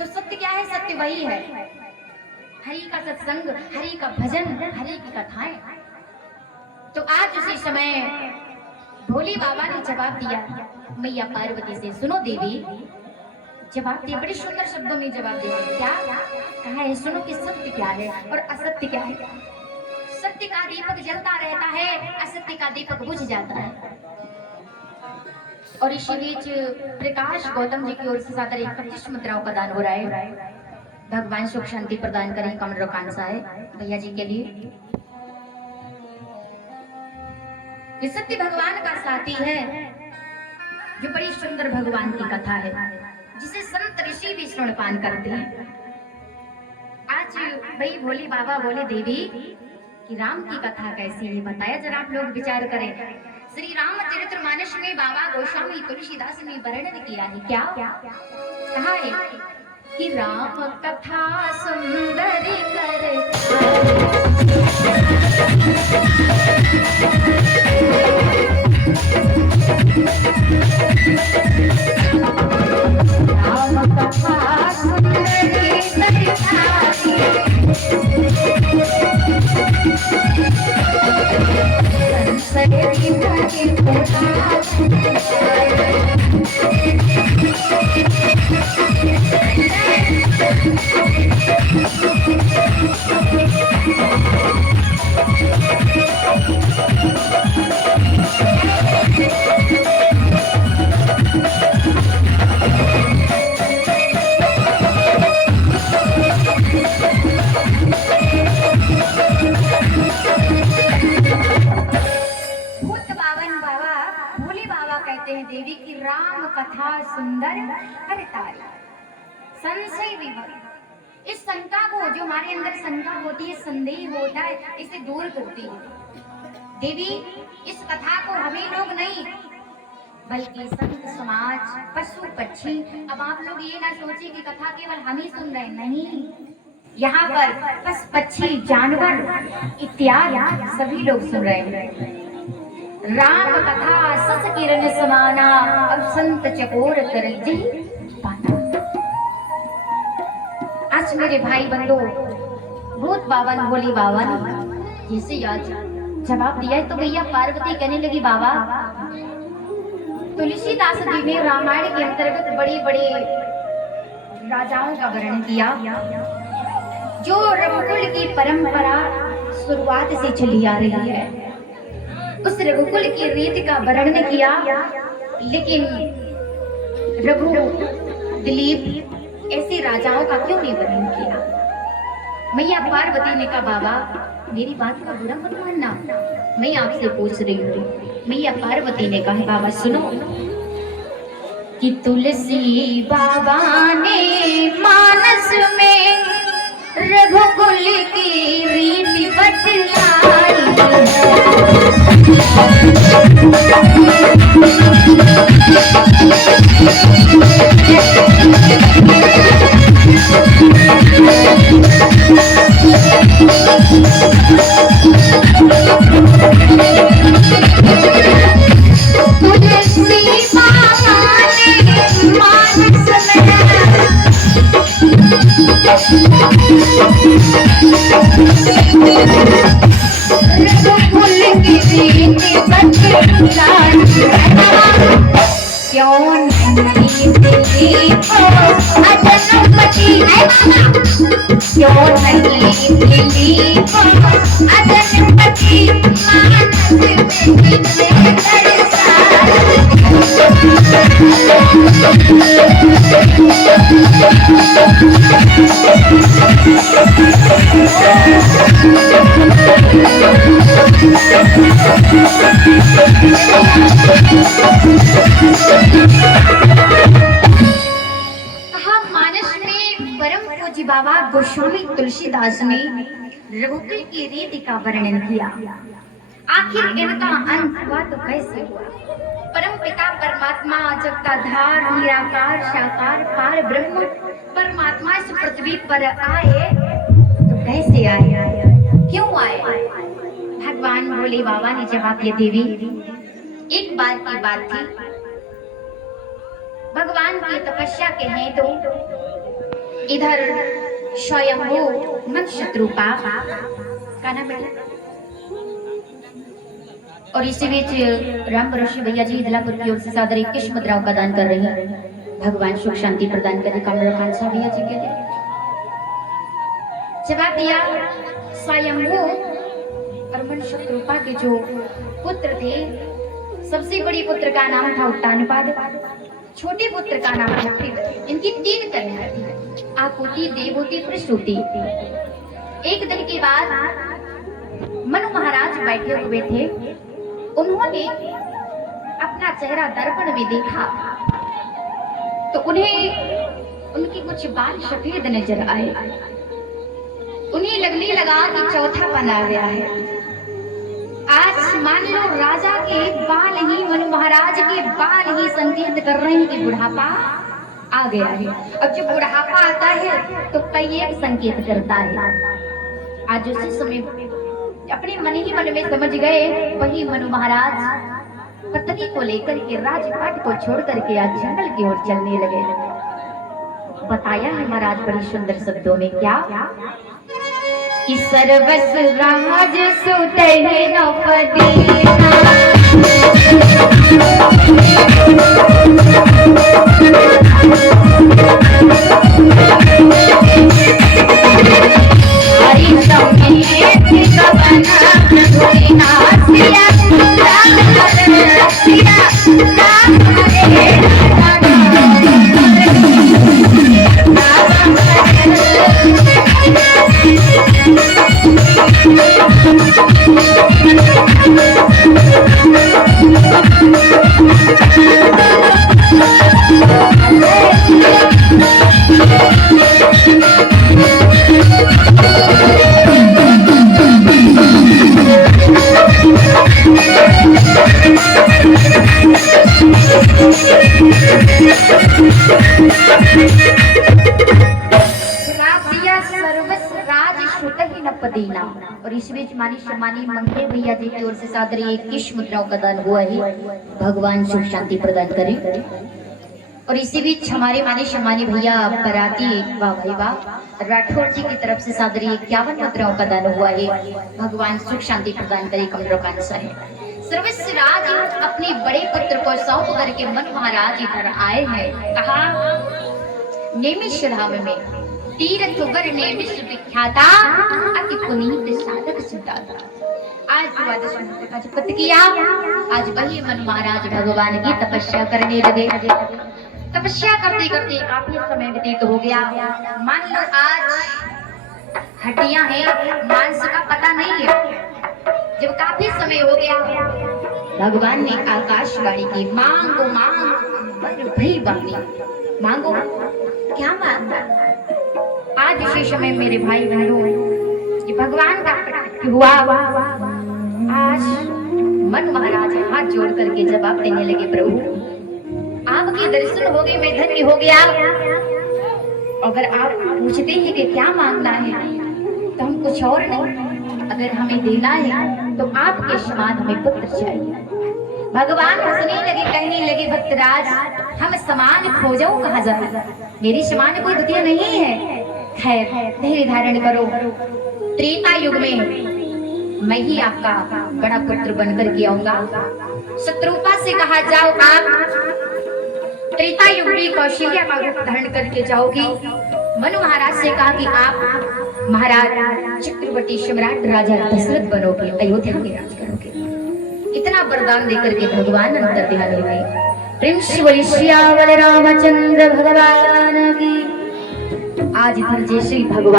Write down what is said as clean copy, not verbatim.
तो सत्य क्या है? सत्य वही है हरि का सत्संग, हरि का भजन, हरि की कथाएं। तो आज उसी समय भोले बाबा ने जवाब दिया मैया पार्वती से, सुनो देवी, जवाब दिया, बड़े सुंदर शब्दों में जवाब दिया। क्या कहा है? सुनो कि सत्य क्या है और असत्य क्या है। सत्य का दीपक जलता रहता है, असत्य का दीपक बुझ जाता है। और इसी बीच प्रकाश गौतम जी की ओर से 25 मुद्राओं का दान हो रहा है। भगवान सुख शांति प्रदान करें, कमल कांसा है भैया जी के लिए। ये सत्य भगवान का साथी है, जो बड़ी सुंदर भगवान की कथा है, जिसे संत ऋषि भी श्रवणपान करते हैं। आज भाई भोले बाबा बोले देवी कि राम की कथा कैसी है, बताया जरा आप लोग विचार करें। श्री रामचरितमानस में बाबा गोस्वामी तुलसीदास ने वर्णन किया है। क्या कहा है कि राम कथा सुंदर कर राम कथा सुंदर देवी की राम कथा सुंदर हरतारी संशय विभव। इस शंका को, जो हमारे अंदर शंका होती है, संदेह होता है, इसे दूर करती है देवी। इस कथा को हमें लोग नहीं बल्कि संत समाज, पशु पक्षी, अब आप लोग ये ना सोचिए कि कथा केवल हम ही सुन रहे, नहीं, यहाँ पर पशु पक्षी जानवर इत्यादि सभी लोग सुन रहे हैं। राम कथा सस किरण समाना, अब संत चकोर कर जी पाना। आज मेरे भाई बंधु भूत बाबा ने, भोली बाबा ने जैसे याद जवाब दिया है, तो भैया पार्वती कहने लगी बाबा, तुलसीदास जी ने रामायण के अंतर्गत बड़े बड़े राजाओं का वर्णन किया, जो रघुकुल की परंपरा शुरुआत से चली आ रही है। उस रघुकुल की रीति का वर्णन किया, लेकिन रघु, दिलीप ऐसे राजाओं का क्यों नहीं वर्णन किया। मैया पार्वती ने कहा बाबा मेरी बात का बुरा मत मानना, मैं आपसे पूछ रही हूँ। मैया पार्वती ने कहा बाबा सुनो कि तुलसी बाबा ने मानस में रघुकुल की रीति बतलाई बाबा गोस्वामी तुलसीदास ने रघुकुल की रीति का वर्णन किया। आखिर इनका अंत हुआ तो कैसे हुआ। परम पिता परमात्मा जगता धार निराकार साकार पार ब्रह्म परमात्मा इस पृथ्वी पर आए तो कैसे आए, क्यों आए। भगवान भोले बाबा ने जवाब दिया देवी एक बार की बात थी, भगवान की तपस्या के हैं तो इधर स्वयंभू मनशत्रुपा का नाम है। और इसी बीच राम ऋषि भैया जी दिलापुर की ओर से सादर 21 मुद्राओं का दान कर रहे हैं। भगवान सुख शांति प्रदान करने का कांसा भैया जी के लिए जवाब दिया। स्वयंभू और मनशत्रुपा के जो पुत्र थे, सबसे बड़ी पुत्र का नाम था उत्तानपाद, छोटे पुत्र का नाम था पृथ्वी। इनकी 3 कन्याएं थी, आकुति, देवहूति, प्रसूति। एक दिन के बाद मनु महाराज बैठे हुए थे, उन्होंने अपना चेहरा दर्पण में देखा तो उन्हें उनकी कुछ बाल सफेद नजर आए। उन्हें लगने लगा कि चौथापन आ गया है। आज मान लो राजा के बाल ही, मनु महाराज के बाल ही संकेत कर रहे हैं कि बुढ़ापा आ गया है। अब जब बुढ़ापा आता है तो कई एक संकेत करता है। आज उसी समय अपने मन ही मन में समझ गए, वही मनु महाराज पत्नी को लेकर के राजपाट को छोड़ करके आज जंगल की ओर चलने लगे। बताया है महाराज बड़ी सुंदर शब्दों में क्या कि सर्वस राज सुतहि न पदीना, हरि समेत कवन धुलिना सिया राम सिया राम पदीना। और इस बीच मानी सम्मानी मंगे भैया जी की ओर से सादर 21 मुद्राओं का दान हुआ है। भगवान सुख शांति प्रदान करे। और इसी बीच हमारे मानी सम्मानी भैया बराती वाह भाई वाह राठौर जी की तरफ से सादर 51 मुद्राओं का दान हुआ है। भगवान सुख शांति प्रदान करे। कमलोकांक्षा है। सर्वस्व राज अपने बड़े पुत्र को सौंप करके मनु महाराज इधर आए हैं। कहा नेमिष धाम में तीर्थ वर्णे विश्व विख्याता अति पुनीत साधक सिद्धार्थ। आज द्वादश का जप किया। आज वही मनु महाराज भगवान की तपस्या करने लगे। तपस्या करते करते काफी समय व्यतीत हो गया। मान लो आज हड्डियां हैं, मांस का पता नहीं है। जब काफी समय हो गया, भगवान ने आकाशवाणी की, मांगो मांग भई बानी, मांगो क्या मांगना। आज इसी समय मेरे भाई बहनों ये भगवान का प्रकट हुआ। आज मनु महाराज हाथ जोड़ करके जवाब देने लगे, प्रभु आपके दर्शन हो गए, मैं धन्य हो गया। अगर आप पूछते हैं कि क्या मांगना है तो हम कुछ और नहीं, अगर हमें देना है तो आपके समान हमें पुत्र चाहिए। भगवान हंसने लगे, कहने लगे, भक्तराज हम समान खोजो कहा जाए, मेरी समान कोई द्वितीय नहीं है। खैर धैर्य धारण करो, त्रेता युग में मैं ही आपका बड़ा पुत्र बनकर के आऊंगा। शत्रुपा से कहा जाओ आप त्रेता युग में कौशल्या का रूप धारण करके जाओगी। मनु महाराज से कहा कि आप महाराज चक्रवर्ती सम्राट राजा दशरथ बनोगे, अयोध्या में राज करोगे। इतना वरदान देकर के भगवान अंतर्ध्यान हो गए। प्रेम से बोलिए सियावर रामचंद्र भगवान की। आज इधर जय श्री भगवान।